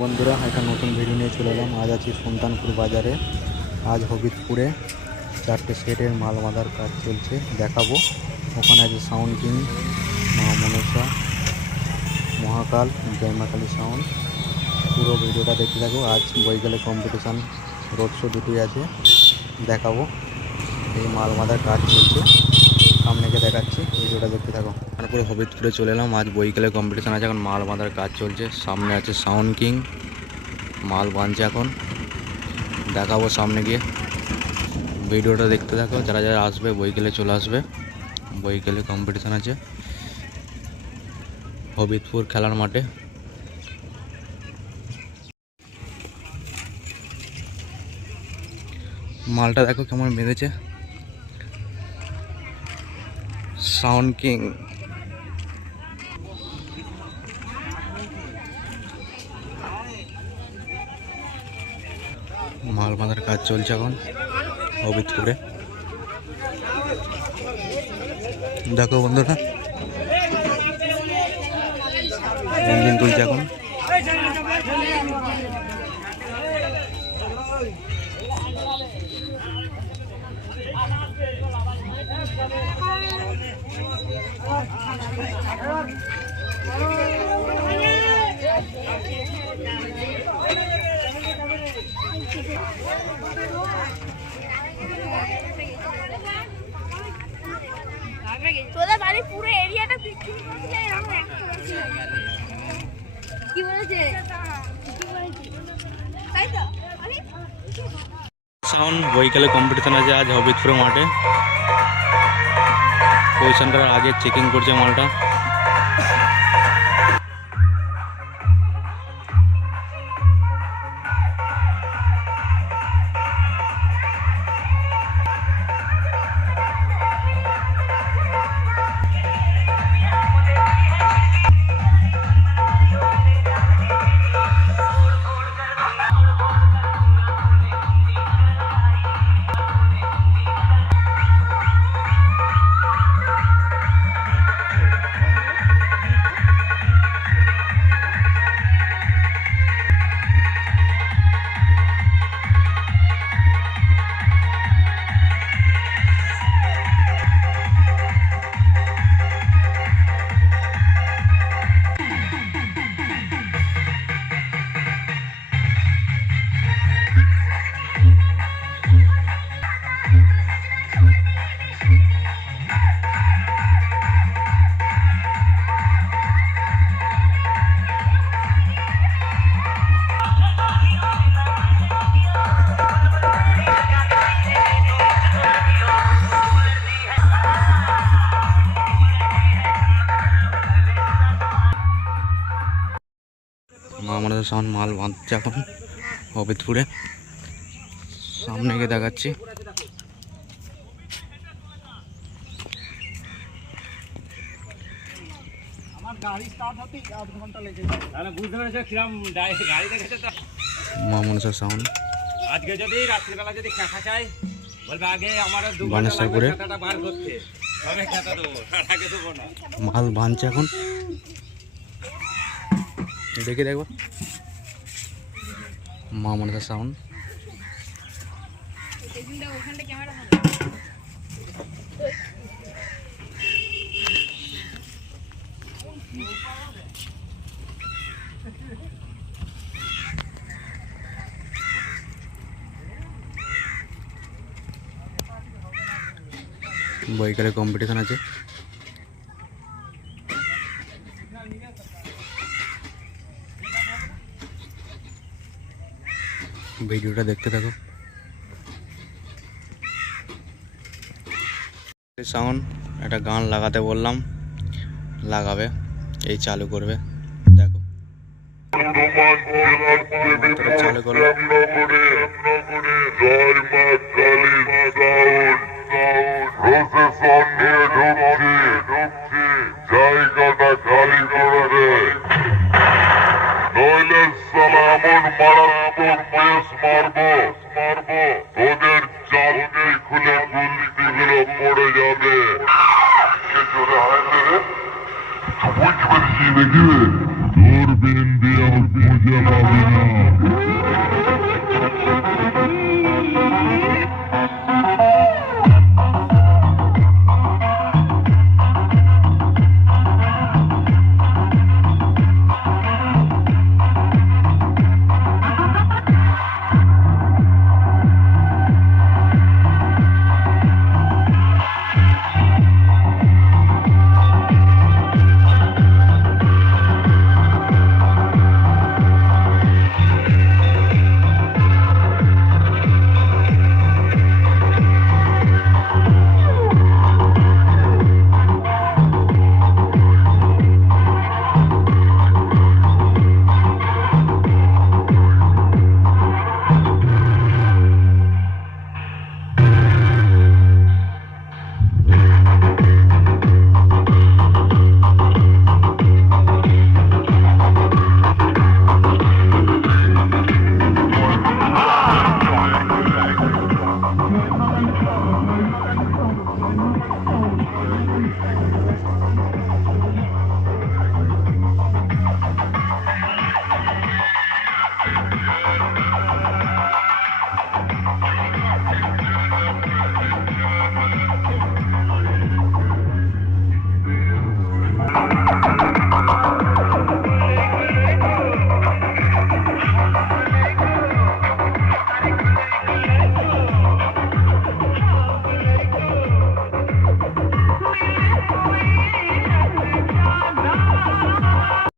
বন্ধুরা, একটা নতুন ভিডিও নিয়ে চলে এলাম। আজ আছি সুলতানপুর বাজারে। আজ হবিবপুরে 4টে সেটের মাল বাঁধার কাজ চলছে, দেখাবো। ওখানে আছে সাউন্ড কিং, মা মনসা, মহাকাল, জয় মা কালী সাউন্ড। পুরো ভিডিওটা দেখতে থাকো। আজ বইকালে কম্পিটিশান, রোড শো দুটোই আছে, দেখাবো। এই মাল বাঁধার কাজ চলছে, সামনে গিয়ে দেখাচ্ছি, ভিডিওটা দেখতে থাকো। তারপরে হবিবপুরে চলে এলাম। আজ বইকালে কম্পিটিশান আছে, এখন মাল বাঁধার কাজ চলছে। সামনে আছে সাউন্ড কিং, মাল বাঁধছে, এখন দেখাবো সামনে গিয়ে। ভিডিওটা দেখতে থাকো। যারা যারা আসবে বইকালে চলে আসবে। বইকালে কম্পিটিশান আছে হবিবপুর খেলার মাঠে। মালটা দেখো কেমন বেঁধেছে সাউন্ড কিং। মাল বাঁধার কাজ চলছে এখন হবিবপুরে, দেখো বন্ধুরা। ইঞ্জিন তুলছে এখন। তোদের বাড়ির পুরো এরিয়াটা বিক্রি করছে এরকম কি বলেছে তাই তো সাউন্ড বইকালে কম্পিটিশন আছে আজ হবিবপুর মাঠে। পজিশনটার আগে চেকিং করছে মালটা। আমাদের সাউন্ড মাল বাঁধছে এখন হবিবপুরে, সামনে গিয়ে দেখাচ্ছি। মা মনসা সাউন্ড আজকে যদি রাত্রিবেলা যদি কাঁথা চাই বলবে আগে আমার বানেশ্বরপুরে বার করতে তবে কাঁথা দেবো, আগে দেবো না। মাল বাঁধছে এখন, দেখে দেখবো। মা মনসা সাউন্ড বইকালে কম্পিটিশন আছে। ভিডিওটা দেখতে থাকো। সাউন্ড একটা গান লাগাতে বললাম, লাগাবে, এই চালু করবে, দেখো চালু করলো। জায়গাটা খালি করে দে, নইলে সালা এমন মারাত্মক পেস মারবো তোদের চালকে খুলে গুলতিগুলো পড়ে যাবে। বুঝতে পেরেছি নাকি? তোর বিন দিয়ে খুঁজে পাবি না